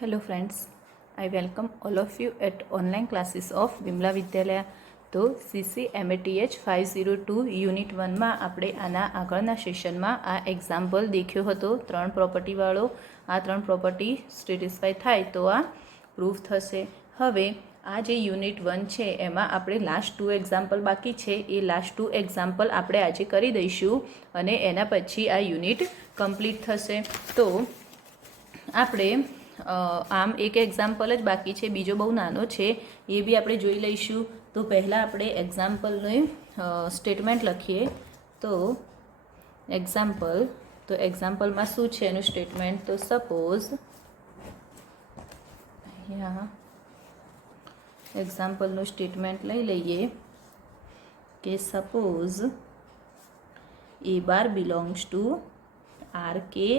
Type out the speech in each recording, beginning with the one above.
Hello friends, I welcome all of you at online classes of Vimla Vidyalaya. તો CCMATH 502 unit 1માં આપણે આના આગળના સેશનમાં આ એક્ઝામ્પલ દેખ્યો હતો 3 પ્રોપર્ટીવાળો. આ 3 પ્રોપર્ટી સેટિસ્ફાય થાય તો આ પ્રૂફ થશે. હવે આ જે યુનિટ 1 છે એમાં આપણે લાસ્ટ 2 એક્ઝામ્પલ બાકી છે. એ લાસ્ટ 2 એક્ઝામ્પલ આપણે આજે કરી દઈશું અને એના પછી આ યુનિટ કમ્પ્લીટ થશે. તો આપણે આમ એક એક્ઝામ્પલ જ બાકી છે, બીજો બહુ નાનો છે, એ બી આપણે જોઈ લઈશું. તો પહેલાં આપણે એક્ઝામ્પલનું સ્ટેટમેન્ટ લખીએ. તો એક્ઝામ્પલમાં શું છે એનું સ્ટેટમેન્ટ? તો સપોઝ અહીંયા એક્ઝામ્પલનું સ્ટેટમેન્ટ લઈ લઈએ કે suppose A bar belongs to R કે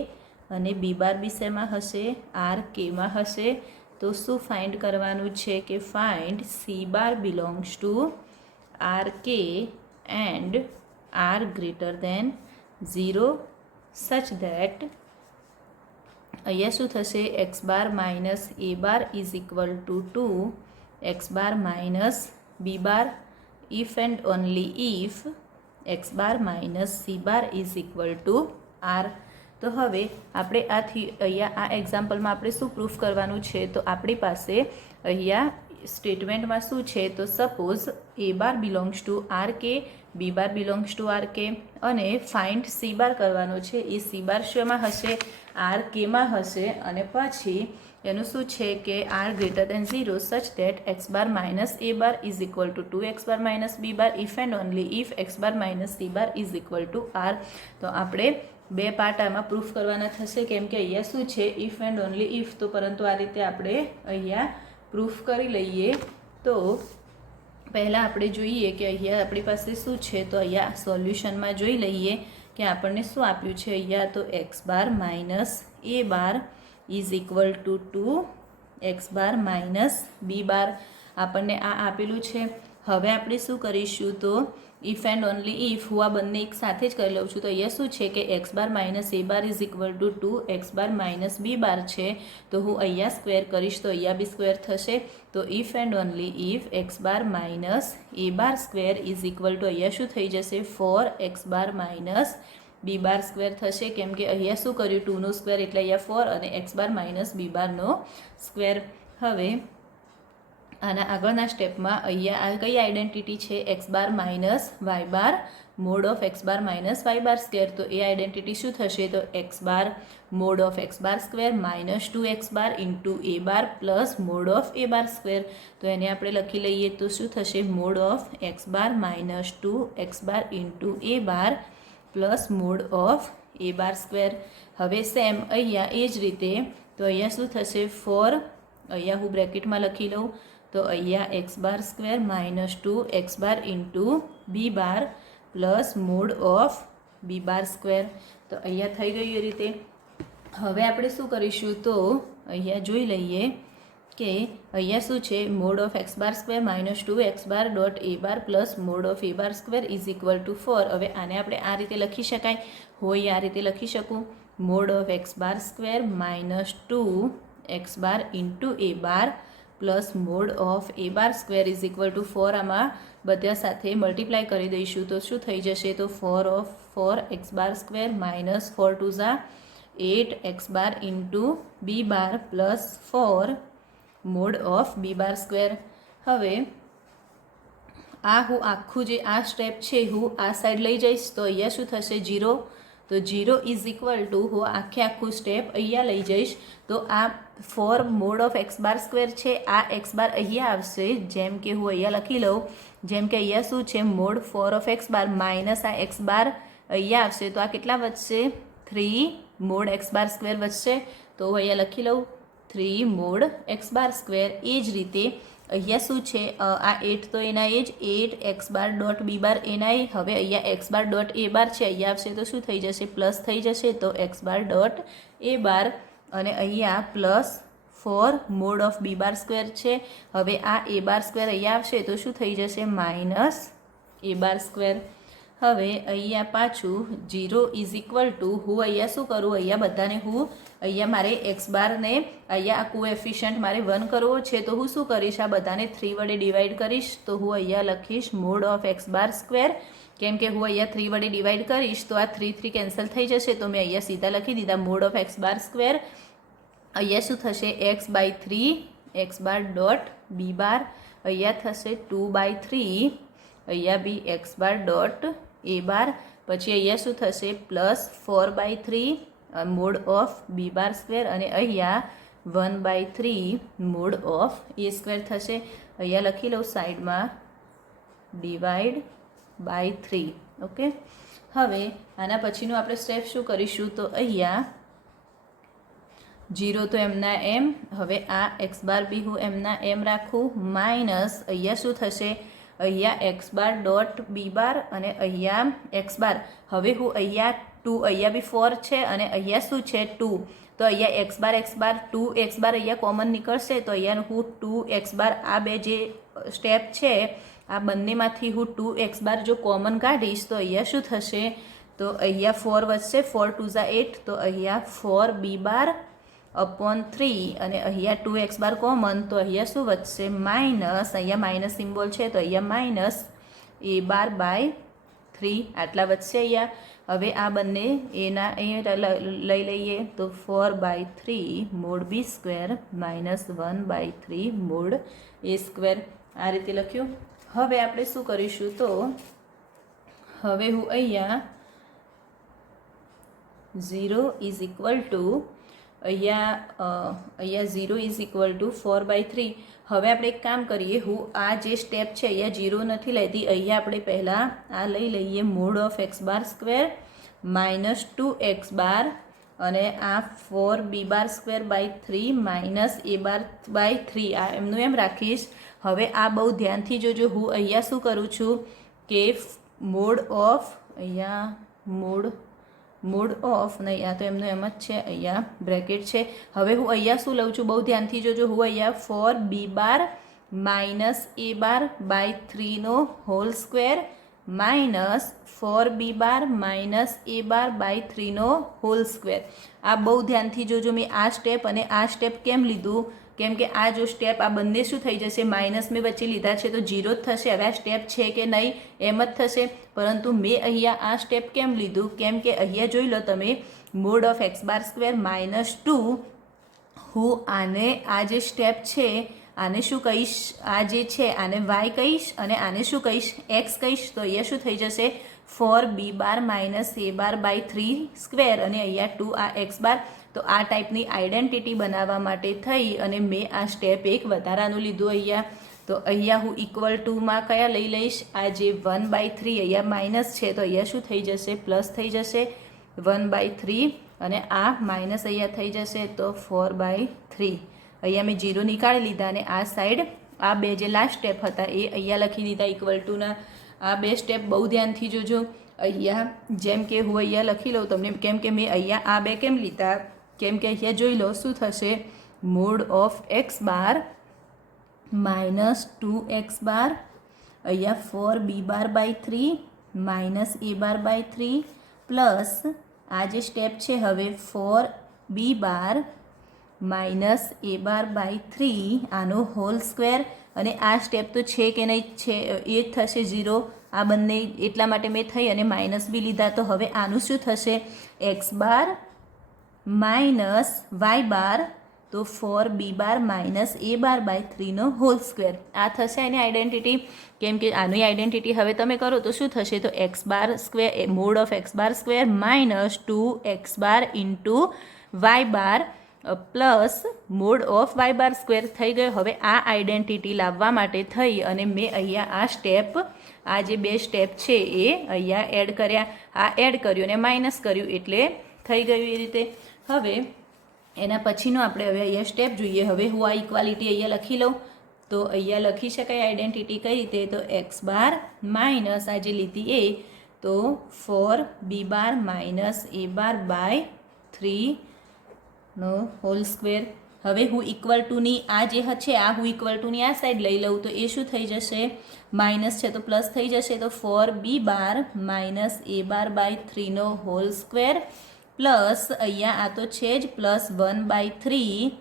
અને બી બાર બી શેમાં હશે? આર કેમાં હશે. તો શું ફાઇન્ડ કરવાનું છે કે find c bar belongs to R k and R greater than 0 such that અહીંયા શું થશે? X bar minus a bar is equal to 2 x bar minus b bar if and only if x bar minus c bar is equal to R. તો હવે આપણે અહીંયા આ એક્ઝામ્પલમાં આપણે શું પ્રૂફ કરવાનું છે? તો આપણી પાસે અહીંયા સ્ટેટમેન્ટમાં શું છે? તો suppose A bar belongs to R k, b bar belongs to R કે અને ફાઇન્ડ સી બાર કરવાનો છે. એ સી બાર શેમાં હશે? આર કેમાં હશે. અને પછી એનું શું છે કે R greater than 0 such that x bar minus a bar is equal to 2 x bar minus b bar if and only if x bar minus c bar is equal to R. તો આપણે બે part આમાં proof કરવાના થશે, કેમ કે અહીંયા શું છે? If and only if. તો પરંતુ આ રીતે આપણે અહીંયા પ્રૂફ કરી લઈએ. તો પહેલાં આપણે જોઈએ કે અહીંયા આપણી પાસે શું છે. તો અહીંયા સોલ્યુશનમાં જોઈ લઈએ કે આપણને શું આપ્યું છે અહીંયા. તો x bar minus a bar is equal to 2 x bar minus b bar આપણને આ આપેલું છે. હવે આપણે શું કરીશું? તો ઇફ એન્ડ ઓનલી ઇફ હું આ બંને એક સાથે જ કરી લઉં છું. તો અહીંયા શું છે કે x bar minus a bar is equal to 2 x bar minus b bar છે. તો હું અહીંયા સ્ક્વેર કરીશ તો અહીંયા બી સ્ક્વેર થશે. તો if and only if x bar minus a bar square is equal to અહીંયા શું થઈ જશે? 4 x bar minus b bar square થશે, કેમ કે અહીંયા શું કર્યું? 2નો સ્ક્વેર એટલે અહીંયા 4 અને એક્સ બાર માઇનસ બી બારનો સ્ક્વેર. હવે આના આગળના સ્ટેપમાં અહીંયા આ કઈ આઈડેન્ટિટી છે? X bar minus y bar mod of x bar minus y bar square. તો એ આઈડેન્ટિટી શું થશે? તો x bar mod of x bar square minus 2 x bar into a bar plus mod of a bar square. તો એને આપણે લખી લઈએ તો શું થશે? Mod of x bar minus 2 x bar into a bar plus mod of a bar square. હવે same અહીંયા એ જ રીતે તો અહીંયા શું થશે? 4 અહીંયા હું બ્રેકેટમાં લખી લઉં તો અહીંયા x bar square minus 2 x bar into b bar plus mod of b bar square. તો અહીંયા થઈ ગયું એ રીતે. હવે આપણે શું કરીશું? તો અહીંયા જોઈ લઈએ કે અહીંયા શું છે? Mod of x bar square minus 2 x bar dot A bar plus mod of a bar square is equal to 4. હવે આને આપણે આ રીતે લખી શકાય, હોય આ રીતે લખી શકું. Mode of x bar square minus 2 x bar into a bar plus mod of a bar square is equal to 4. આમાં બધા સાથે મલ્ટીપ્લાય કરી દઈશું તો શું થઈ જશે? તો 4 એક્સ બાર સ્ક્વેર માઇનસ 4 2 ઝા 8 x bar into b bar plus 4 mod of b bar square. હવે આ હું આખું જે આ સ્ટેપ છે હું આ સાઈડ લઈ જઈશ તો અહીંયા શું થશે? 0. તો 0 ઇઝ ઇક્વલ ટુ હું આખું સ્ટેપ અહીંયા લઈ જઈશ તો આ 4 mod of x bar square છે. આ એક્સ બાર અહીંયા આવશે, જેમ કે હું અહીંયા લખી લઉં. જેમ કે અહીંયા શું છે? Mode 4 of x bar minus આ એક્સ બાર અહીંયા આવશે. તો આ કેટલા વધશે? 3 મોડ એક્સ બાર સ્ક્વેર વધશે. તો હું અહીંયા લખી લઉં 3 મોડ એક્સ બાર સ્ક્વેર. એ જ રીતે અહીંયા શું છે? આ 8 તો એના એ જ 8 એક્સ બાર ડોટ બી બાર એના એ. હવે અહીંયા એક્સ બાર ડોટ એ બાર છે, અહીંયા આવશે તો શું થઈ જશે? પ્લસ થઈ જશે. તો એક્સ બાર ડોટ એ બાર અને અહીંયા plus 4 mod of b bar square છે. હવે આ એ બાર સ્ક્વેર અહીંયા આવશે તો શું થઈ જશે? Minus a bar square. હવે અહીંયા પાછું 0 ઇઝ ઇક્વલ ટુ હું અહીંયા શું કરું, અહીંયા બધાને હું અહીંયા મારે એક્સ બારને અહીંયા આ કોએફિશિયન્ટ મારે 1 કરવો છે, તો હું શું કરીશ, આ બધાને 3 વડે ડિવાઈડ કરીશ. તો હું અહીંયા લખીશ mode of x bar square. કેમ કે હું અહીંયા 3 વડે ડિવાઈડ કરીશ તો આ 3 કેન્સલ થઈ જશે, તો મેં અહીંયા સીધા લખી દીધા mod of x bar square. અહીંયા શું થશે, x by 3 x bar dot b bar, અહીંયા થશે 2/3, અહીંયા બી એક્સ બાર ડોટ એ બાર, પછી અહીંયા શું થશે +4/3 mod of b bar square, અને અહીંયા 1/3 મોડ ઓફ એ સ્ક્વેર થશે. અહીંયા લખી લઉં સાઈડમાં ડિવાઈડ બાય 3. ઓકે, હવે આના પછીનું આપણે સ્ટેપ શું કરીશું, તો અહીંયા 0 તો એમના એમ, હવે આ એક્સ બાર બી હું એમના એમ રાખું, માઇનસ અહીંયા શું થશે, અહીંયા એક્સ બાર ડોટ બી બાર અને અહીંયા એક્સ બાર. હવે હું અહીંયા 2, અહીંયા બી 4 છે અને અહીંયા શું છે 2, તો અહીંયા એક્સ બાર 2 એક્સ બાર અહીંયા કોમન નીકળશે, તો અહીંયા હું 2 એક્સ બાર, આ બે જે સ્ટેપ છે આ બંનેમાંથી હું 2 એક્સ બાર જો કોમન કાઢીશ તો અહીંયા શું થશે, તો અહીંયા 4 વધશે, 4 2 ઝા 8, તો અહીંયા 4 બી બાર અપોન 3 અને અહીંયા 2 એક્સ બાર કોમન, તો અહીંયા શું વધશે માઇનસ, અહીંયા માઇનસ સિમ્બોલ છે તો અહીંયા માઇનસ એ બાર બાય 3 આટલા વધશે અહીંયા. હવે આ બંને એના અહીંયા લઈ લઈએ, તો 4/3 મોડ બી સ્ક્વેર માઇનસ 1/3 મોડ એ સ્ક્વેર, આ રીતે લખ્યું. હવે આપણે શું કરીશું, તો હવે હું અહીંયા 0 ઇઝ ઇક્વલ ટુ અહીંયા 0 ઇઝ ઇક્વલ ટુ 4/3. હવે આપણે એક કામ કરીએ, હું આ જે સ્ટેપ છે અહીંયા 0 નથી લેતી, અહીંયા આપણે પહેલાં આ લઈ લઈએ mod of x bar square minus 2 x bar અને આ 4 b bar square by 3 minus a bar by 3, આ એમનું એમ રાખીશ. હવે આ બહુ ધ્યાનથી જોજો, હું અહીંયા શું કરું છું કે મોડ ઓફ, અહીંયા મોડ ઓફ નહીં, આ તો એમનું એમ જ છે, અહીંયા બ્રેકેટ છે. હવે હું અહીંયા શું લઉં છું, બહુ ધ્યાનથી જોજો, હું અહીંયા 4 b bar minus a bar by 3નો whole square minus 4 b bar minus a bar by 3નો હોલ સ્ક્વેર. આ બહુ ધ્યાનથી જોજો, મેં આ સ્ટેપ અને આ સ્ટેપ કેમ લીધું, કેમ કે આ જો સ્ટેપ આ બંને શું થઈ જશે, માઇનસ મેં વચ્ચે લીધા છે તો 0 જ થશે. હવે આ સ્ટેપ છે કે નહીં એમ જ થશે, પરંતુ મેં અહીંયા આ સ્ટેપ કેમ લીધું, કેમ કે અહીંયા જોઈ લો તમે mode of x bar square minus 2, હું આને આ જે સ્ટેપ છે આને શું કહીશ, આ જે છે આને વાય કહીશ અને આને શું કહીશ એક્સ કહીશ, તો અહીંયા શું થઈ જશે 4 b bar minus a bar by 3 square અને અહીંયા 2 આ એક્સ બાર. તો આ ટાઈપની આઈડેન્ટિટી બનાવવા માટે થઈ અને મેં આ સ્ટેપ એક વધારાનું લીધું અહીંયા. તો અહીંયા હું ઇક્વલ ટુમાં કયા લઈ લઈશ, આ જે 1/3 અહીંયા માઇનસ છે તો અહીંયા શું થઈ જશે પ્લસ થઈ જશે 1/3 અને આ માઇનસ અહીંયા થઈ જશે તો 4/3. અહીંયા મેં 0 નીકાળી લીધા અને આ સાઈડ આ બે જે લાસ્ટ સ્ટેપ હતા એ અહીંયા લખી દીધા ઇક્વલ ટુના. આ બે સ્ટેપ બહુ ધ્યાનથી જોજો. અહીંયા જેમ કે હું અહીંયા લખી લઉં તમને, કેમ કે મેં અહીંયા આ બે કેમ લીધા, કેમ કે અહીંયા જોઈ લો શું થશે, mod of x bar minus 2x bar, અહીંયા 4 b bar by 3 minus a bar by 3 plus આ જે સ્ટેપ છે હવે 4 b bar minus a bar by 3 આનો હોલ સ્ક્વેર, અને આ સ્ટેપ તો છે કે નહીં છે એ જ થશે 0. આ બંને એટલા માટે મેં થઈ અને માઇનસ બી લીધા. તો હવે આનું શું થશે x bar minus y bar, તો 4 b bar minus a bar by 3નો હોલ સ્ક્વેર. આ થશે એની આઈડેન્ટિટી. કેમ કે આની આઈડેન્ટિટી હવે તમે કરો તો શું થશે, તો x bar square mod of x bar square minus 2x bar into y bar plus mod of y bar square થઈ ગયો. હવે આ આઈડેન્ટિટી લાવવા માટે થઈ અને મેં અહીંયા આ સ્ટેપ, આ જે બે સ્ટેપ છે એ અહીંયા એડ કર્યા, આ એડ કર્યું અને માઇનસ કર્યું એટલે થઈ ગયું એ રીતે. હવે એના પછીનો આપણે હવે અહીંયા સ્ટેપ જોઈએ. હવે હું આ ઇક્વાલિટી અહીંયા લખી લઉં, તો અહીંયા લખી શકાય આઈડેન્ટિટી કઈ રીતે, તો એક્સ બાર માઇનસ આ જે લીધી એ, તો 4 b bar minus a bar by 3નો હોલ સ્ક્વેર હવે હું ઇક્વલ ટુની આ જે છે આ હું ઇક્વલ ટુની આ સાઈડ લઈ લઉં તો એ શું થઈ જશે, માઇનસ છે તો પ્લસ થઈ જશે. તો 4b minus a/3 whole square plus અહીંયા આ તો છે જ plus 1/3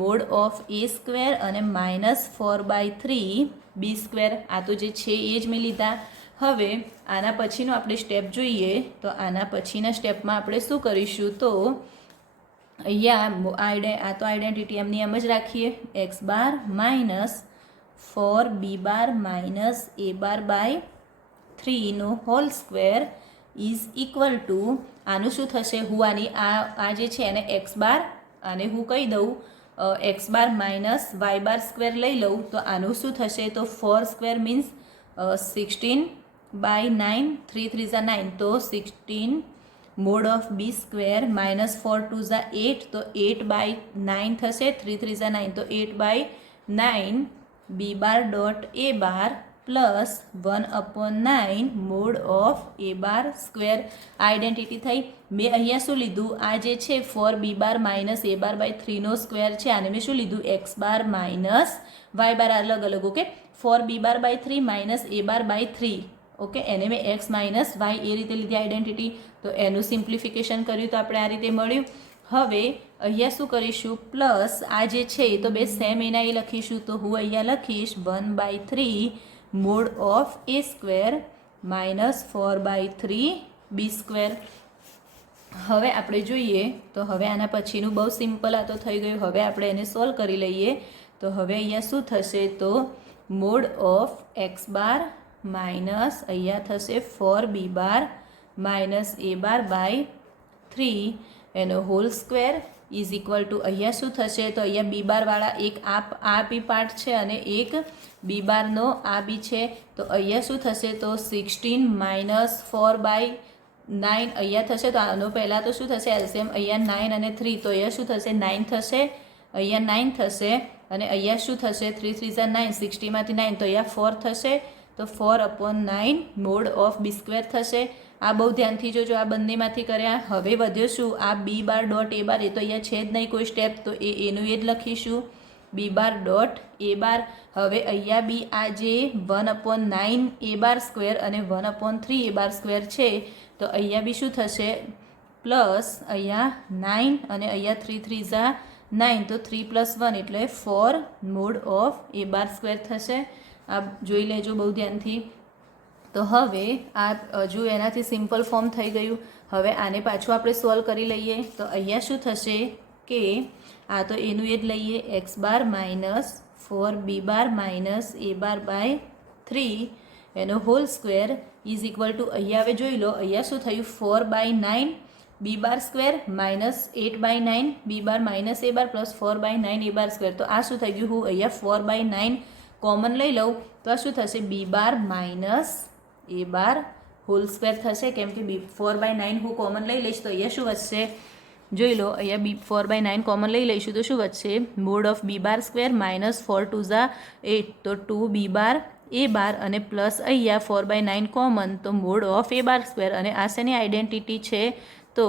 mode of a square અને માઇનસ 4/3 b સ્ક્વેર. આ તો જે છે એ જ મેં લીધા. હવે આના પછીનો આપણે સ્ટેપ જોઈએ તો આના પછીના સ્ટેપમાં આપણે શું કરીશું, તો અહીંયા આ તો આઈડેન્ટિટી એમની એમ જ રાખીએ, x bar minus 4b minus a/3 નો whole square is equal to આનું શું થશે, હું આની આ જે છે એને x બાર અને હું કહી દઉં x bar minus y square લઈ લઉં તો આનું શું થશે, તો 4 સ્ક્વેર મીન્સ 16/9, 3 3 ઝા 9 તો 16 mode of b square minus 4 2 ઝા 8 તો 8/9 થશે, 3 3 ઝા 9 તો 8/9 b/a plus 1/9 mode of a square. Identity થઈ. મેં અહીંયા શું લીધું, આ જે છે 4b માઇનસ a/3 નો સ્ક્વેર છે આને મેં શું લીધું, x બાર માઇનસ y અલગ અલગ. Okay, 4b/3 minus a/3 okay, એને મેં x માઇનસ y એ રીતે લીધી આઈડેન્ટિટી. તો એનું સિમ્પ્લિફિકેશન કર્યું તો આપણે આ રીતે મળ્યું. હવે અહીંયા શું કરીશું, પ્લસ આ જે છે એ તો બે સેમ એના એ લખીશું. તો હું અહીંયા લખીશ 1/3 mode of a square minus 4/3 b square. હવે આપણે જોઈએ તો હવે આના પછીનું બહુ સિમ્પલ આ તો થઈ ગયું. હવે આપણે એને સોલ્વ કરી લઈએ. તો હવે અહીંયા શું થશે, તો mode of x bar minus અહીંયા થશે 4b માઇનસ a/3 એનો hall square is equal to અહીંયા શું થશે, તો અહીંયા b વાળા એક આ બી પાર્ટ છે અને એક b નો આ બી છે. તો અહીંયા શું થશે, તો 16 માઇનસ 4/9 અહીંયા થશે. તો આનો પહેલાં તો શું થશે એલસીએમ, અહીંયા 9 અને 3 તો અહીંયા શું થશે 9 થશે, અહીંયા 9 થશે અને અહીંયા શું થશે 3 3 ઝા 9, 60માંથી 9 તો અહીંયા 4 થશે. તો 4/9 મોડ ઓફ b સ્ક્વેર થશે. આ બહુ ધ્યાનથી જોજો, આ બંનેમાંથી કર્યા. હવે વધ્યો શું, આ b ડોટ a એ તો અહીંયા છે જ નહીં કોઈ સ્ટેપ, તો એનું એ જ લખીશું b ડોટ a. હવે અહીંયા બી આ જે 1/9 a સ્ક્વેર અને 1/3 a સ્ક્વેર છે તો અહીંયા બી શું થશે, પ્લસ અહીંયા 9 અને અહીંયા 3 3 ઝા 9 તો 3 + 1 એટલે 4 મોડ ઓફ a સ્ક્વેર થશે. આ જોઈ લેજો બહુ ધ્યાનથી. તો હવે આ હજુ એનાથી સિમ્પલ ફોર્મ થઈ ગયું. હવે આને પાછું આપણે સોલ્વ કરી લઈએ. તો અહીંયા શું થશે કે આ તો એનું એ જ લઈએ, x bar minus 4b minus a/3 એનો hall square is equal to અહીંયા હવે જોઈ લો અહીંયા શું થયું 4/9 b square minus 8/9 b minus a plus 4/9 a square. તો આ શું થઈ ગયું, હું અહીંયા 4/9 કોમન લઈ લઉં તો આ શું થશે b minus a whole square થશે, કેમ કે 4/9 હું કોમન લઈ લઈશ તો અહીંયા શું વધશે જોઈ લો, અહીંયા 4/9 કોમન લઈ લઈશું તો શું વધશે, mod of b square minus 4 2 ઝા 8 તો 2b a અને પ્લસ અહીંયા 4/9 કોમન તો મોડ ઓફ a સ્ક્વેર અને આ શેની આઈડેન્ટિટી છે, તો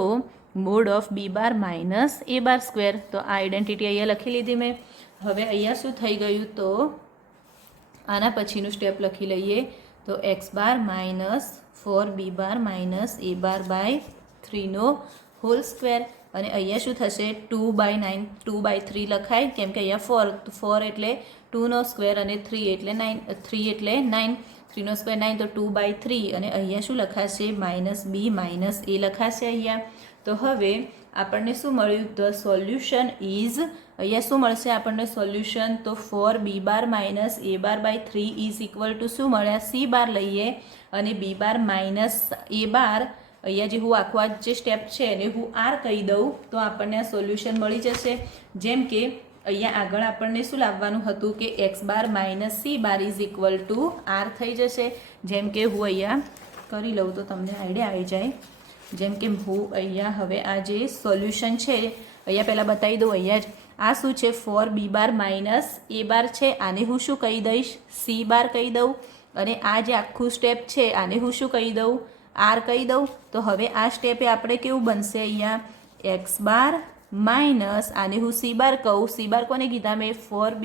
mode of b minus a square. તો આ આઈડેન્ટિટી અહીંયા લખી લીધી મેં. હવે અહીંયા શું થઈ ગયું, તો આના પછીનું સ્ટેપ લખી લઈએ. તો x minus 4b minus a/3 નો હોલ સ્ક્વેર અને અહીંયા શું થશે 2/9 2/3 લખાય, કેમ કે અહીંયા 4 એટલે 2 નો સ્ક્વેર અને 3 એટલે 9 3 એટલે 9 3 નો સ્ક્વેર 9 તો 2/3 અને અહીંયા શું લખાશે માઇનસ b માઇનસ a લખાશે અહીંયા. તો હવે આપણને શું મળ્યું, ધ સોલ્યુશન ઇઝ અહીંયા શું મળશે આપણને સોલ્યુશન, તો 4b minus a/3 is equal to શું મળ્યા, c લઈએ અને b માઇનસ a અહીંયા જે હું આખું આ જે સ્ટેપ છે એને હું r કહી દઉં તો આપણને આ સોલ્યુશન મળી જશે. જેમ કે અહીંયા આગળ આપણને શું લાવવાનું હતું કે x minus c is equal two r થઈ જશે. જેમ કે હું અહીંયા કરી લઉં તો તમને આઈડિયા આવી જાય. જેમ કે હું અહીંયા હવે આ જે સોલ્યુશન છે અહીંયા પહેલાં બતાવી દઉં. અહીંયા જ આ શું છે 4b માઇનસ a છે, આને હું શું કહી દઈશ c કહી દઉં અને આ જે આખું સ્ટેપ છે આને હું શું કહી દઉં r કહી દઉં. તો હવે આ સ્ટેપે આપણે કેવું બનશે, અહીંયા x માઇનસ આને હું સી બાર કહું, સી બાર કોને કીધા મેં 4b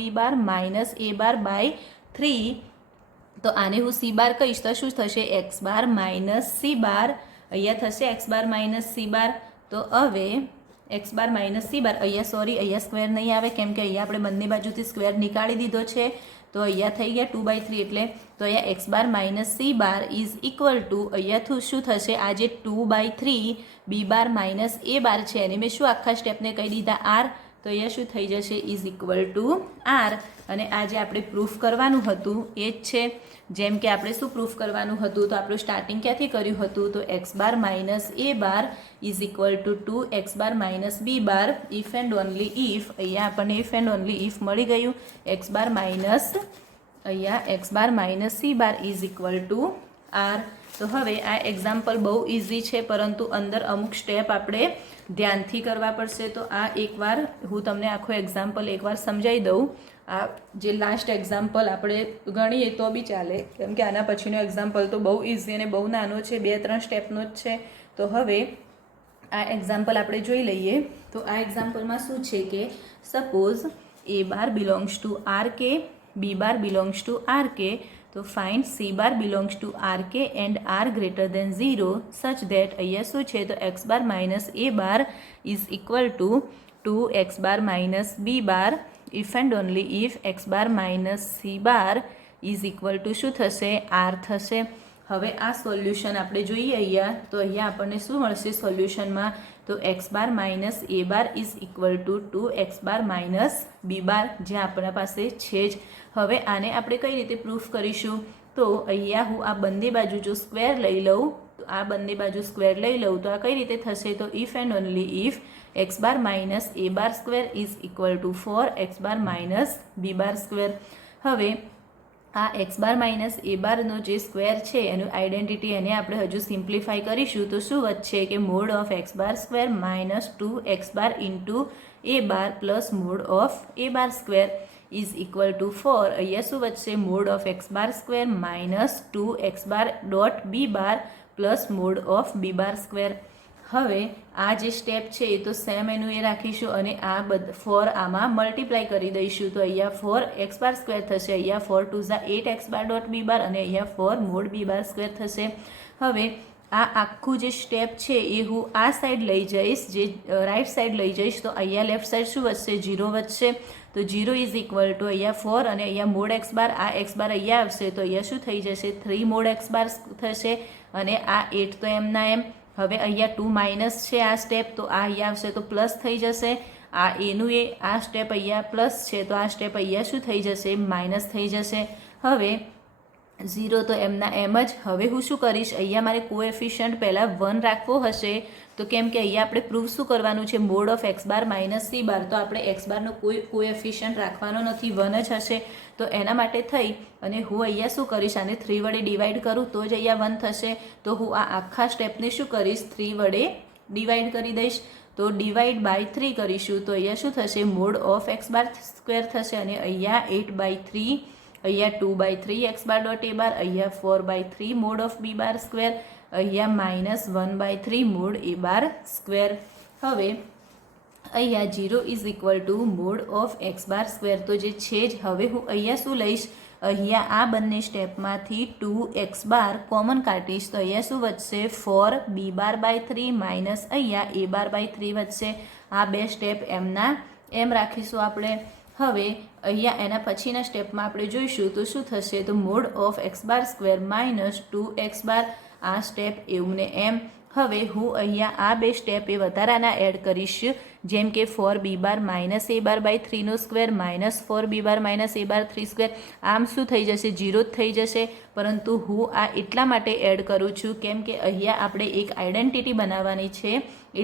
minus a bar by 3, તો આને હું સી બાર કહીશ તો શું થશે એક્સ બાર માઇનસ સી બાર, અહીંયા થશે x bar minus c bar. તો હવે એક્સ બાર માઇનસ સી બાર, અહીંયા સ્ક્વેર નહીં આવે કેમ કે અહીંયા આપણે બંને બાજુથી સ્ક્વેર નીકાળી દીધો છે, તો અહીંયા થઈ ગયા 2/3 એટલે, તો અહીંયા x bar minus c bar is equal two અહીંયાથી શું થશે, આ જે 2/3 બી બાર માઇનસ એ બાર છે એને મેં શું આખા સ્ટેપને કહી દીધા આર, તો અહીંયા શું થઈ જશે ઇઝ ઇક્વલ ટુ આર. અને આ જે આપણે પ્રૂફ કરવાનું હતું એ જ છે, જેમ કે આપણે શું પ્રૂફ કરવાનું હતું, તો આપણું સ્ટાર્ટિંગ ક્યાંથી કર્યું હતું, તો x bar minus a bar is equal to 2x bar minus b bar, if and only if, અહીંયા આપણને ઇફ એન્ડ ઓનલી ઇફ મળી ગયું, એક્સ બાર માઇનસ અહીંયા x bar minus c bar is equal to R. તો હવે આ example બહુ easy છે, પરંતુ અંદર અમુક સ્ટેપ આપણે ધ્યાનથી કરવા પડશે. તો આ એકવાર હું તમને આખો એક્ઝામ્પલ એકવાર સમજાવી દઉં. આ જે લાસ્ટ એક્ઝામ્પલ આપણે ગણીએ તો બી ચાલે, કેમ કે આના પછીનો એક્ઝામ્પલ તો બહુ ઇઝી અને બહુ નાનો છે, 2-3 સ્ટેપનો જ છે. તો હવે આ એક્ઝામ્પલ આપણે જોઈ લઈએ. તો આ એક્ઝામ્પલમાં શું છે કે suppose A bar belongs to R k, b bar belongs to R k, તો find c bar belongs to R k and R greater than 0 such that, અહીંયા શું છે તો x bar minus a bar is equal to 2x bar minus b bar, if and only if x bar minus c bar is equal to શું થશે R થશે. હવે આ solution આપણે જોઈએ અહીંયા, તો અહીંયા આપણને શું મળશે સોલ્યુશનમાં, તો x bar minus a bar is equal to 2x bar minus b bar, જે આપણા પાસે છે જ. હવે આને આપણે કઈ રીતે પ્રૂફ કરીશું, તો અહીંયા હું આ બંને બાજુ જો સ્ક્વેર લઈ લઉં, તો આ બંને બાજુ સ્ક્વેર લઈ લઉં તો આ કઈ રીતે થશે, તો if and only if x bar minus a bar square is equal to 4x bar minus b bar square. હવે આ એક્સ બાર માઇનસ એ બારનો જે સ્ક્વેર છે એનું આઈડેન્ટિટી એને આપણે હજુ સિમ્પ્લિફાઈ કરીશું, તો શું વધશે કે mod of x bar square minus 2x bar into a bar plus mod of a bar square is equal to 4. અહીંયા શું વધશે mod of x bar square minus 2x bar dot b bar plus mod of b bar square. હવે આ જે step છે એ તો same એનું એ રાખીશું અને આ 4 આમાં મલ્ટીપ્લાય કરી દઈશું, તો અહીંયા 4x બાર સ્ક્વેર થશે, અહીંયા 4 2 ઝા 8x બાર ડોટ બી બાર અને અહીંયા 4 મોડ બી બાર સ્ક્વેર થશે. હવે આ આખું જે સ્ટેપ છે એ હું આ સાઈડ લઈ જઈશ, જે રાઈટ સાઈડ લઈ જઈશ, તો અહીંયા લેફ્ટ સાઈડ શું વધશે 0 વધશે, તો 0 ઇઝ ઇક્વલ ટુ અહીંયા 4 અને અહીંયા મોડ એક્સ બાર, આ એક્સ બાર અહીંયા આવશે તો અહીંયા શું થઈ જશે 3 મોડ એક્સ બાર થશે અને આ 8 તો એમના એમ. હવે અહીંયા 2 માઇનસ છે આ સ્ટેપ, તો આ અહીંયા આવશે તો પ્લસ થઈ જશે, આ એનું એ આ સ્ટેપ અહીંયા પ્લસ છે તો આ સ્ટેપ અહીંયા શું થઈ જશે માઇનસ થઈ જશે. હવે 0 તો એમના એમ જ. હવે હું શું કરીશ, અહીંયા મારે કોએફિશિયન્ટ પહેલાં 1 રાખવો હશે, તો કેમ કે અહીંયા આપણે પ્રૂફ શું કરવાનું છે mod of x bar minus c bar, તો આપણે એક્સ બારનો કોઈ કોએફિશિયન્ટ રાખવાનો નથી, 1 જ હશે. તો એના માટે થઈ અને હું અહીંયા શું કરીશ, આને 3 વડે ડિવાઈડ કરું તો જ અહીંયા 1 થશે, તો હું આ આખા સ્ટેપને શું કરીશ 3 વડે ડિવાઈડ કરી દઈશ. તો ડિવાઈડ બાય 3 કરીશું તો અહીંયા શું થશે mod of x bar square થશે અને અહીંયા 8/3, અહીંયા 2/3 એક્સ બાર ડોટ એ બાર, અહીંયા 4/3 mod of b bar square, અહીંયા minus 1/3 mod a bar square. હવે અહીંયા 0 is equal to mod of x bar square તો જે છે જ. હવે હું અહીંયા શું લઈશ, અહીંયા આ બંને સ્ટેપમાંથી 2x બાર કોમન કાઢીશ તો અહીંયા શું વધશે 4 બી બાર બાય 3 માઇનસ અહીંયા એ બાર બાય 3 વધશે. આ બે સ્ટેપ એમના એમ રાખીશું આપણે. હવે અહીંયા એના પછીના સ્ટેપમાં આપણે જોઈશું તો શું થશે, તો mode of x bar square minus 2x બાર, આ સ્ટેપ એવું ને એમ. હવે હું અહીંયા આ બે સ્ટેપ એ વધારાના એડ કરીશ, જેમ કે 4 b bar minus a bar by 3નો square minus 4 b bar minus a bar 3 square. આમ શું થઈ જશે 0 જ થઈ જશે, પરંતુ હું આ એટલા માટે એડ કરું છું કેમ કે અહીંયા આપણે એક આઈડેન્ટિટી બનાવવાની છે,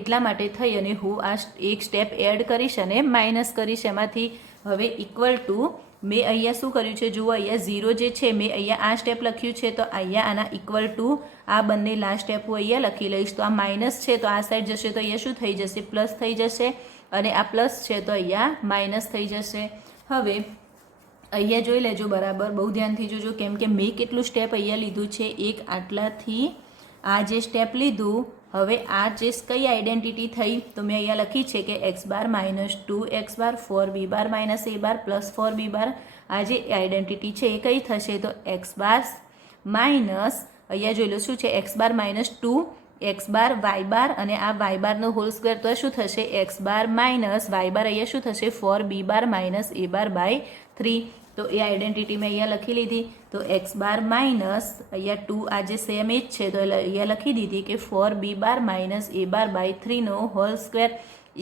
એટલા માટે થઈ અને હું આ એક સ્ટેપ એડ કરીશ અને માઇનસ કરીશ એમાંથી. હવે ઇક્વલ ટુ મેં અહીંયા શું કર્યું છે જુઓ, અહીંયા 0 જે છે મેં અહીંયા આ સ્ટેપ લખ્યું છે, તો અહીંયા આના ઇક્વલ ટુ આ બંને લાસ્ટ સ્ટેપ હું અહીંયા લખી લઈશ. તો આ માઇનસ છે તો આ સાઈડ જશે તો અહીંયા શું થઈ જશે પ્લસ થઈ જશે અને આ પ્લસ છે તો અહીંયા માઇનસ થઈ જશે. હવે અહીંયા જોઈ લેજો બરાબર, બહુ ધ્યાનથી જોજો કેમ કે મેં કેટલું સ્ટેપ અહીંયા લીધું છે, એક આટલાથી આ જે સ્ટેપ લીધું હવે આ જે કઈ આઈડેન્ટિટી થઈ તો મેં અહીંયા લખી છે કે x bar minus 2x bar 4b bar minus a bar plus 4b બાર. આ જે આઈડેન્ટિટી છે એ કઈ થશે તો એક્સ બાર માઇનસ અહીંયા જોઈ લો શું છે x bar minus 2 x bar y bar અને આ વાય બારનો હોલ સ્ક્વેર તો શું થશે x bar minus y bar અહીંયા શું થશે 4b bar minus a bar by 3. તો એ આઈડેન્ટિટી મેં અહીંયા લખી લીધી. તો એક્સ બાર માઇનસ અહીંયા 2 આ જે સેમ એ જ છે તો અહીંયા લખી દીધી કે 4b bar minus a bar by 3નો whole square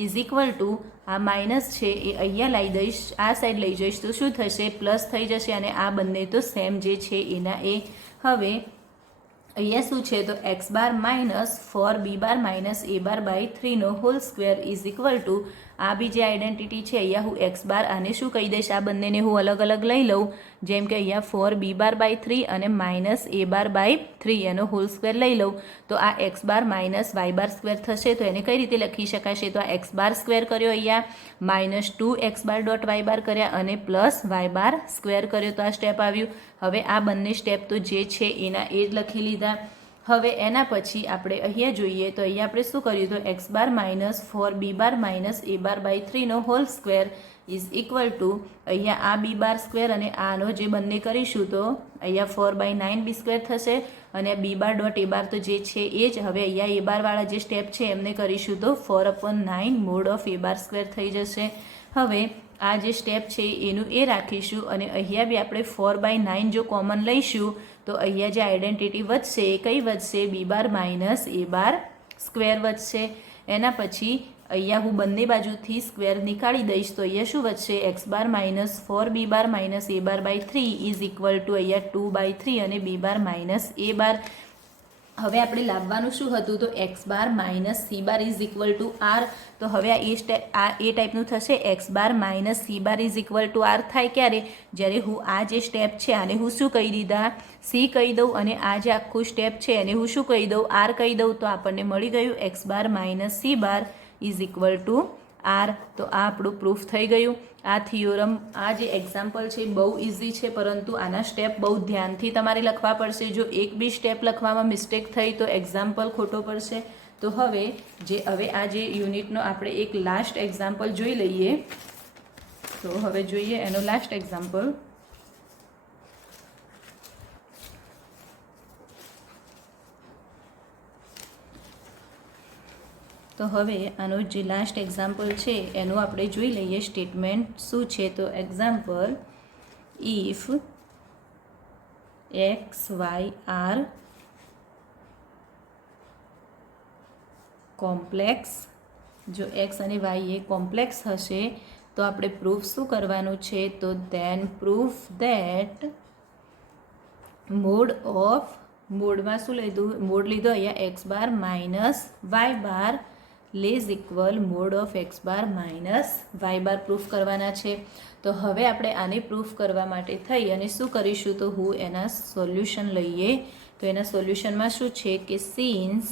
is equal to આ માઇનસ છે એ અહીંયા લઈ દઈશ આ સાઈડ લઈ જઈશ તો શું થશે પ્લસ થઈ જશે અને આ બંને તો સેમ જે છે એના એ. હવે અહીંયા શું છે તો x bar minus 4b bar minus a bar by 3નો whole square is equal to આ બી જે આઈડેન્ટિટી છે અહીંયા હું એક્સ બાર આને શું કહી દઈશ આ બંનેને હું અલગ અલગ લઈ લઉં જેમ કે અહીંયા 4b બાર બાય 3 અને માઇનસ a બાર બાય 3 એનો હોલ સ્ક્વેર લઈ લઉં તો આ x bar minus y bar square થશે. તો એને કઈ રીતે લખી શકાશે તો આ એક્સ બાર સ્ક્વેર કર્યો અહીંયા minus 2 x bar dot Y બાર કર્યા અને પ્લસ વાય બાર સ્ક્વેર કર્યો તો આ સ્ટેપ આવ્યું. હવે આ બંને સ્ટેપ તો જે છે એના એ જ લખી લીધા. હવે એના પછી આપણે અહીંયા જોઈએ તો અહીંયા આપણે શું કર્યું તો x bar minus 4b bar minus a bar by 3નો whole square is equal to અહીંયા આ બી બાર સ્ક્વેર અને આનો જે બંને કરીશું તો અહીંયા 4/9 બી સ્ક્વેર થશે અને બી બાર ડોટ એ બાર તો જે છે એ જ. હવે અહીંયા એ બારવાળા જે સ્ટેપ છે એમને કરીશું તો 4/9 mode of a bar square થઈ જશે. હવે આ જે સ્ટેપ છે એનું એ રાખીશું અને અહીંયા બી આપણે 4/9 જો કોમન લઈશું તો અહીંયા જે આઈડેન્ટિટી વધશે એ કઈ વધશે બી bar minus a bar square વધશે. એના પછી અહીંયા હું બંને બાજુથી સ્ક્વેર નીકાળી દઈશ તો અહીંયા શું વધશે x bar minus 4b bar minus a bar by 3 is equal to અહીંયા 2/3 અને b bar minus a bar. હવે આપણે લાવવાનું શું હતું તો x bar minus c bar is equal to R. તો હવે આ એ ટાઈપનું થશે x bar minus c bar is equal to R થાય ક્યારે જ્યારે હું આ જે સ્ટેપ છે આને હું શું કહી દીધા સી કહી દઉં અને આ જે આખું સ્ટેપ છે એને હું શું કહી દઉં આર કહી દઉં તો આપણને મળી ગયું x bar minus c bar is equal to R. તો આ આપણું પ્રૂફ થઈ ગયું. આ થિયોરમ આ જે એક્ઝામ્પલ છે બહુ ઇઝી છે પરંતુ આના સ્ટેપ બહુ ધ્યાનથી તમારે લખવા પડશે. જો એક બી સ્ટેપ લખવામાં મિસ્ટેક થઈ તો એક્ઝામ્પલ ખોટો પડશે. તો હવે આ જે યુનિટનો આપણે એક લાસ્ટ એક્ઝામ્પલ જોઈ લઈએ. તો હવે જોઈએ એનો લાસ્ટ એક્ઝામ્પલ. તો હવે આનો જે લાસ્ટ એક્ઝામ્પલ છે એનું આપણે જોઈ લઈએ સ્ટેટમેન્ટ શું છે. તો example if x y are complex જો એક્સ અને વાય એ કોમ્પ્લેક્સ હશે તો આપણે પ્રૂફ શું કરવાનું છે તો then proof that mod of મોડમાં શું લીધું મોડ લીધો અહીંયા x bar minus y bar less equal mod of x bar minus y bar proof કરવાના છે. તો હવે આપણે આને પ્રૂફ કરવા માટે થઈ અને શું કરીશું તો હું એના સોલ્યુશન લઈએ. તો એના સોલ્યુશનમાં શું છે કે સિન્સ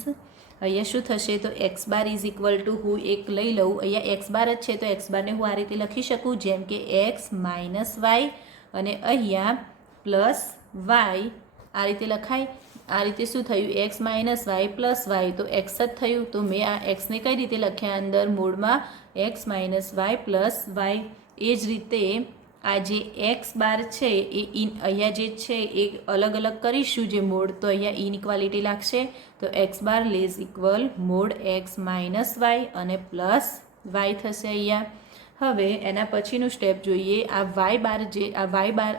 અહીંયા શું થશે તો x bar is equal two હું એક લઈ લઉં અહીંયા એક્સ બાર જ છે તો એક્સ બારને હું આ રીતે લખી શકું જેમ કે એક્સ માઇનસ વાય અને અહીંયા પ્લસ વાય આ રીતે લખાય. આ રીતે શું થયું x minus y plus y તો એક્સ જ થયું. તો મેં આ એક્સને કઈ રીતે લખ્યા અંદર મોડમાં x minus y plus y. એ જ રીતે આ જે એક્સ બાર છે એ અહીંયા જે છે એ અલગ અલગ કરીશું જે મોડ તો અહીંયા ઇનઇક્વાલિટી લાગશે. તો x bar less equal mod x minus y અને પ્લસ વાય થશે અહીંયા. હવે એના પછીનું સ્ટેપ જોઈએ. આ વાય બાર જે આ વાય બાર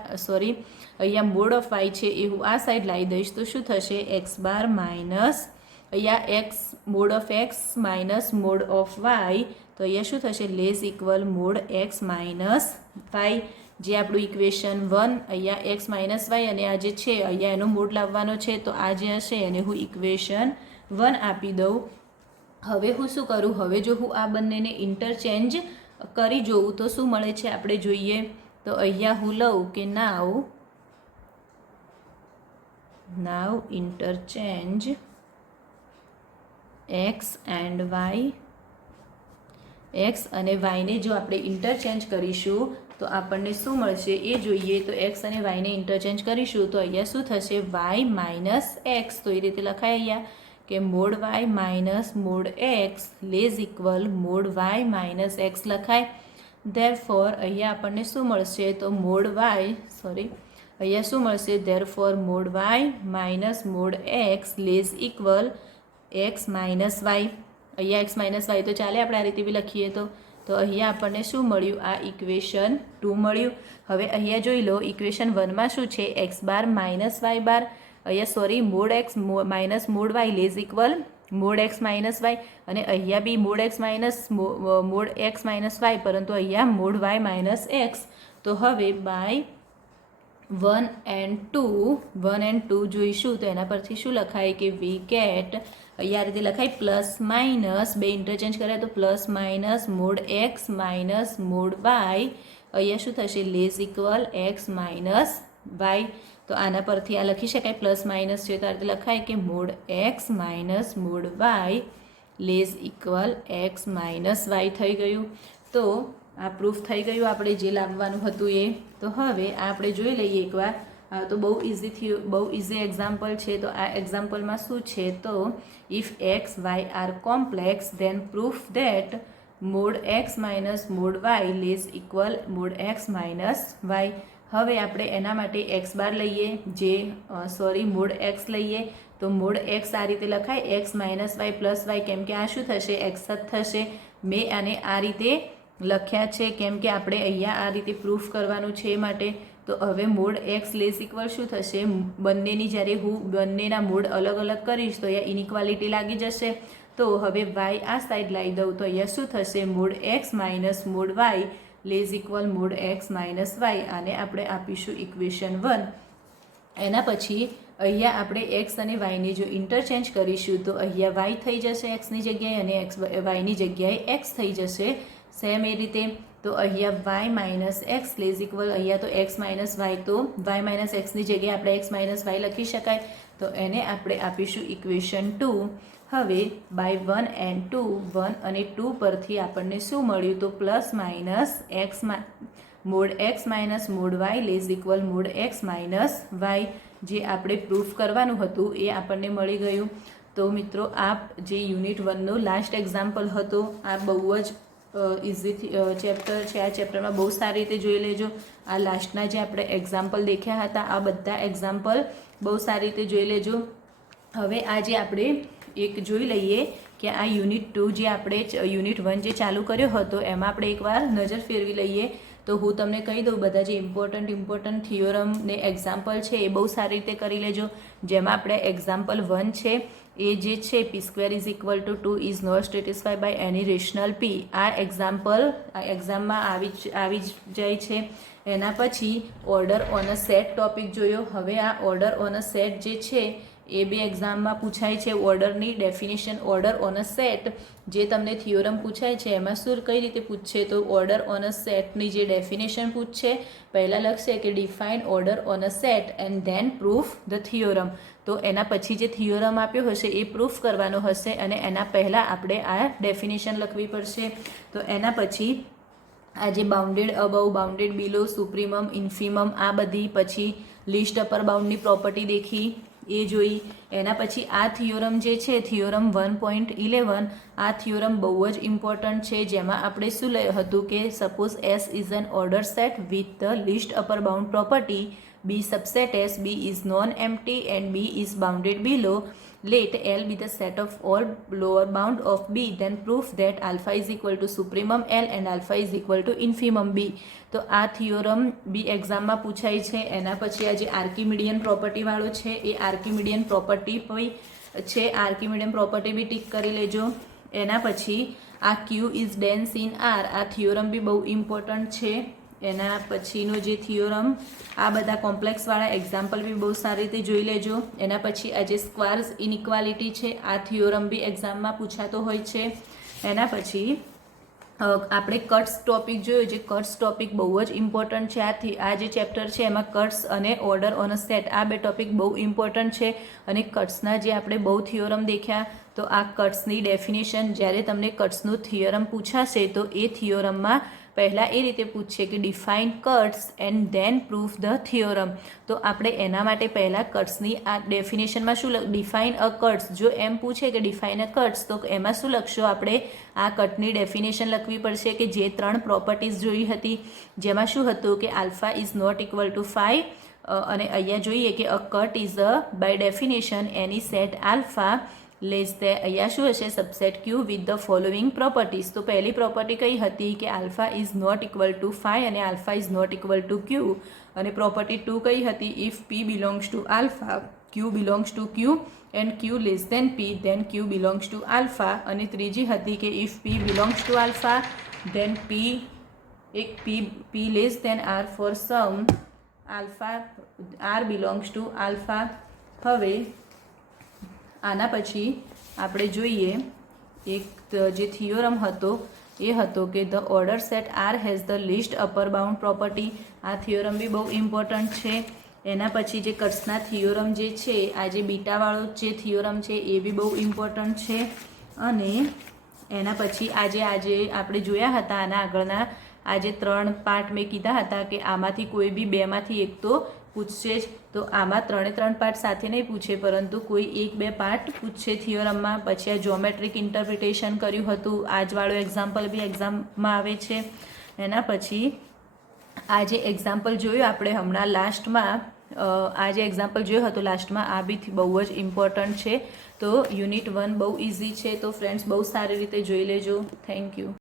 અહીંયા મોડ ઓફ વાય છે એ હું આ સાઈડ લાવી દઈશ તો શું થશે એક્સ બાર માઇનસ અહીંયા x mod of x minus mod of y તો અહીંયા શું થશે less equal mod x minus y જે આપણું ઇક્વેશન 1 અહીંયા એક્સ માઇનસ વાય અને આ જે છે અહીંયા એનો મોડ લાવવાનો છે તો આ જે હશે એને હું ઇક્વેશન 1 આપી દઉં. હવે હું શું કરું હવે જો હું આ બંનેને ઇન્ટરચેન્જ કરી જોઉં તો શું મળે છે આપણે જોઈએ. તો અહીંયા હું લઉં કે નાવ interchange x and y x અને y ને જો આપણે ઇન્ટરચેન્જ કરીશું તો આપણને શું મળશે એ જોઈએ. તો x અને y ને ઇન્ટરચેન્જ કરીશું તો અહીંયા શું થશે y માઇનસ એક્સ તો એ રીતે લખાય અહીંયા કે mod y minus mod x less equal mod y minus x લખાય. ધેરફોર અહીંયા આપણને શું મળશે તો મોડ વાય અહીંયા શું મળશે therefore mod y minus mod x less equal x minus y. અહીંયા એક્સ માઇનસ વાય તો ચાલે, આપણે આ રીતે બી લખીએ તો અહીંયા આપણને શું મળ્યું આ ઇક્વેશન 2 મળ્યું. હવે અહીંયા જોઈ લો ઇક્વેશન 1માં શું છે x bar minus y bar, અહીંયા mod x minus mod y less equal mod x minus y, અને અહીંયા b mod x minus y, પરંતુ અહીંયા મોડ વાય માઇનસ એક્સ. તો હવે બાય 1 and 2 જોઈશું તો એના પરથી શું લખાય કે વી ગેટ અહીંયા આ રીતે લખાય પ્લસ માઇનસ બે ઇન્ટરચેન્જ કર્યા તો plus minus mod x minus mod y, અહીંયા શું થશે less equal x minus y. તો આના પરથી આ લખી શકાય પ્લસ માઇનસ છે તો આ રીતે લખાય કે mod x minus mod y less equal x minus y થઈ ગયું. તો આ પ્રૂફ થઈ ગયું આપણે જે લાવવાનું હતું એ. તો હવે આપણે જોઈ લઈએ એકવાર, તો બહુ ઇઝી એક્ઝામ્પલ છે. તો આ એક્ઝામ્પલમાં શું છે તો if x y are complex then proof that mod x minus mod y less equal mod x minus y. હવે આપણે એના માટે એક્સ બાર લઈએ મોડ એક્સ લઈએ તો મોડ એક્સ આ રીતે લખાય x minus y plus y, કેમ કે આ શું થશે એક્સ જ થશે. મેં આને આ રીતે લખ્યા છે કેમ કે આપણે અહીંયા આ રીતે પ્રૂફ કરવાનું છે એ માટે. તો હવે મોડ એક્સ લેસ ઇક્વલ શું થશે બંનેની જ્યારે હું બંનેના મોડ અલગ અલગ કરીશ તો અહીંયા ઇનઇક્વાલિટી લાગી જશે. તો હવે વાય આ સાઈડ લાવી દઉં તો અહીંયા શું થશે mod x minus mod y less equal mod x minus y. આને આપણે આપીશું ઇક્વેશન 1. એના પછી અહીંયા આપણે એક્સ અને વાયને જો ઇન્ટરચેન્જ કરીશું તો અહીંયા વાય થઈ જશે એક્સની જગ્યાએ અને વાયની જગ્યાએ એક્સ થઈ જશે. સેમ એ રીતે તો અહીંયા y minus x less equal અહીંયા તો એક્સ માઇનસ વાય, તો વાય માઇનસ એક્સની જગ્યાએ આપણે એક્સ માઇનસ વાય લખી શકાય. તો એને આપણે આપીશું ઇક્વેશન 2. હવે બાય 1 and 1 અને 2 પરથી આપણને શું મળ્યું તો plus minus x mod x minus mod y less equal mod x minus y. જે આપણે પ્રૂફ કરવાનું હતું એ આપણને મળી ગયું. તો મિત્રો આ જે યુનિટ 1નો લાસ્ટ એક્ઝામ્પલ હતો, આ બહુ જ ઇઝી ચેપ્ટર છે. આ ચેપ્ટરમાં બહુ સારી રીતે જોઈ લેજો. આ લાસ્ટના જે આપણે એક્ઝામ્પલ દેખ્યા હતા આ બધા એક્ઝામ્પલ બહુ સારી રીતે જોઈ લેજો. હવે આજે આપણે એક જોઈ લઈએ કે આ યુનિટ 2 જે આપણે યુનિટ 1 જે ચાલુ કર્યો હતો એમાં આપણે એકવાર નજર ફેરવી લઈએ. તો હું તમને કહી દઉં બધા જે ઇમ્પોર્ટન્ટ થિયોરમ ને એક્ઝામ્પલ છે એ બહુ સારી રીતે કરી લેજો. જેમાં આપણે એક્ઝામ્પલ 1 છે એ જે છે p square is equal to 2 is not satisfied by any rational p. આ એક્ઝામમાં આવી જ જાય છે. એના પછી order on a set topic જોયો. હવે આ ઓર્ડર ઓન અ સેટ જે છે એ બી એક્ઝામમાં પૂછાય છે. ઓર્ડરની definition order on a set જે તમને થિયોરમ પૂછાય છે એમાં શું કઈ રીતે પૂછશે તો ઓર્ડર ઓન અ સેટની જે ડેફિનેશન પૂછશે પહેલાં લખશે કે define order on a set and then proof the theorem. તો એના પછી જે થિયોરમ આપ્યો હશે એ પ્રૂફ કરવાનો હશે અને એના પહેલાં આપણે આ ડેફિનેશન લખવી પડશે. તો એના પછી આ જે બાઉન્ડેડ અબવ બાઉન્ડેડ બિલો સુપ્રીમમ ઇન્ફીમમ આ બધી પછી લિસ્ટ અપર બાઉન્ડની પ્રોપર્ટી દેખી એ જોઈ. એના પછી આ થિયોરમ જે છે થિયોરમ 1.11 આ થિયોરમ બહુ જ ઇમ્પોર્ટન્ટ છે. જેમાં આપણે શું હતું કે suppose S is an order set with the list upper bound property B subset S, B is non-empty and B is bounded below. Let L be the set of all lower bound of B. Then prove that alpha is equal to supremum L and alpha is equal to infimum B. તો આ theorem બી એક્ઝામમાં પૂછાય છે. એના પછી આ જે આર્કિમિડિયન પ્રોપર્ટીવાળો છે એ આર્કિમિડિયન પ્રોપર્ટી છે. આર્કિમિડિયન પ્રોપર્ટી બી ટીક કરી લેજો. એના પછી આ Q is dense in R આ થિયોરમ બી બહુ ઇમ્પોર્ટન્ટ છે. એના પછીનો જે થિયોરમ આ બધા કોમ્પ્લેક્સવાળા એક્ઝામ્પલ બી બહુ સારી રીતે જોઈ લેજો. એના પછી આ જે સ્ક્વાર્સ ઇનઇક્વાલિટી છે આ થિયોરમ બી એક્ઝામમાં પૂછાતો હોય છે. એના પછી આપણે કટ્સ ટોપિક જોયો. જે કટ્સ ટોપિક બહુ જ ઇમ્પોર્ટન્ટ છે. આ જે ચેપ્ટર છે એમાં કટ્સ અને ઓર્ડર ઓન અ સેટ આ બે ટોપિક બહુ ઇમ્પોર્ટન્ટ છે. અને કટ્સના જે આપણે બહુ થિયોરમ દેખ્યા તો આ કટ્સની ડેફિનેશન જ્યારે તમને કટ્સનું થિયોરમ પૂછાશે તો એ થિયોરમમાં પહેલાં એ રીતે પૂછશે કે define cuts and then proof the theorem. તો આપણે એના માટે પહેલાં કટ્સની આ ડેફિનેશનમાં શું ડિફાઇન અ કટ્સ, જો એમ પૂછે કે ડિફાઇન અ કટ્સ તો એમાં શું લખશો આપણે? આ કટની ડેફિનેશન લખવી પડશે કે જે 3 પ્રોપર્ટીઝ જોઈ હતી, જેમાં શું હતું કે alpha is not equal to 5, અને અહીંયા જોઈએ કે a cut is a by definition any set alpha less than, અહીંયા શું હશે? Subset Q with the following properties. તો પહેલી પ્રોપર્ટી કઈ હતી કે alpha is not equal to 5 અને alpha is not equal to Q. અને પ્રોપર્ટી 2 કઈ હતી? If P belongs to alpha, Q belongs to Q and Q less than p, then q belongs to alpha. અને ત્રીજી હતી કે if P belongs to alpha then p less than R for some alpha R belongs to alpha. હવે આના પછી આપણે જોઈએ એક જે થિયોરમ હતો એ હતો કે the order set R has the least upper bound property. આ થિયોરમ બી બહુ ઇમ્પોર્ટન્ટ છે. એના પછી જે કટ્સના થિયોરમ જે છે, આ જે બીટાવાળો જે થિયોરમ છે એ બી બહુ ઇમ્પોર્ટન્ટ છે. અને એના પછી આજે આપણે જોયા હતા આના આગળના આજે 3 પાર્ટ મેં કીધા હતા કે આમાંથી કોઈ બી 2માંથી એક તો પૂછશે જ. તો આમાં 3 પાર્ટ સાથે નહીં પૂછે, પરંતુ કોઈ 1-2 પાર્ટ પૂછશે થિયોરમમાં. પછી આ જ્યોમેટ્રિક ઇન્ટરપ્રિટેશન કર્યું હતું, આજવાળો એક્ઝામ્પલ બી એક્ઝામમાં આવે છે. એના પછી આ જે એક્ઝામ્પલ જોયું આપણે હમણાં લાસ્ટમાં, આ જે એક્ઝામ્પલ જોયો હતો લાસ્ટમાં, આ બી બહુ જ ઇમ્પોર્ટન્ટ છે. તો યુનિટ 1 બહુ ઇઝી છે. તો ફ્રેન્ડ્સ બહુ સારી રીતે જોઈ લેજો. Thank you.